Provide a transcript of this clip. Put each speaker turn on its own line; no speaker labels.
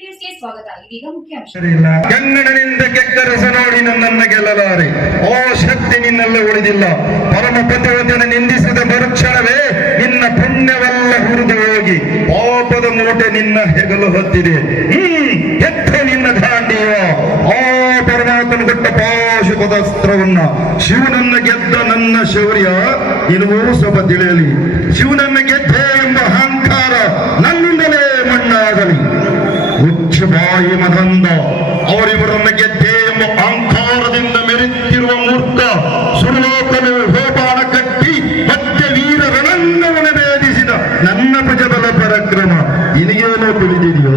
ಇದೀಗ
ಕೆಟ್ಟ ಕೆಕ್ಕರಸ ನೋಡಿ ನನ್ನನ್ನ ಗೆಲ್ಲಲಾರೆ. ಓ ಶಕ್ತಿ ನಿನ್ನೆಲ್ಲ ಉಳಿದಿಲ್ಲ. ಪರಮ ಪ್ರತಿವತನ ನಿಂದಿಸಿದ ಮರುಕ್ಷಣವೇ ನಿನ್ನ ಪುಣ್ಯವೆಲ್ಲ ಹುರಿದು ಹೋಗಿ. ಪಾಪದ ಮೂಟೆ ನಿನ್ನ ಹೆಗಲು ಹೊತ್ತಿದೆ. ಹ್ಮ್, ಎತ್ತ ನಿನ್ನ ದಾಂಡಿಯ. ಆ ಪರಮಾತ್ಮನ ಕೊಟ್ಟ ಪಾಶುಪದ ಅಸ್ತ್ರವನ್ನ. ಶಿವನನ್ನ ಗೆದ್ದ ನನ್ನ ಶೌರ್ಯ ನಿನಗೂ ಸ್ವಲ್ಪ ತಿಳಿಯಲಿ. ಶಿವನನ್ನ ಗೆದ್ದೆ ಶಿವಾಯಿ ಮನಂದ ಅವರಿವರನ್ನು ಗೆದ್ದೆ ಎಂಬ ಅಹಂಕಾರದಿಂದ ಮೆರೆತಿರುವ ಮೂರ್ಖ ಸುರಲೋಕನ ಹೋಪಾಣ ಕಟ್ಟಿ, ಮತ್ತೆ ವೀರ ರಣಂಗವನ್ನು ಭೇದಿಸಿದ ನನ್ನ ಪ್ರಜಬಲ ಪರಕ್ರಮ. ಇನಿಗೇನೋ ತಿಳಿದಿದೆಯೋ?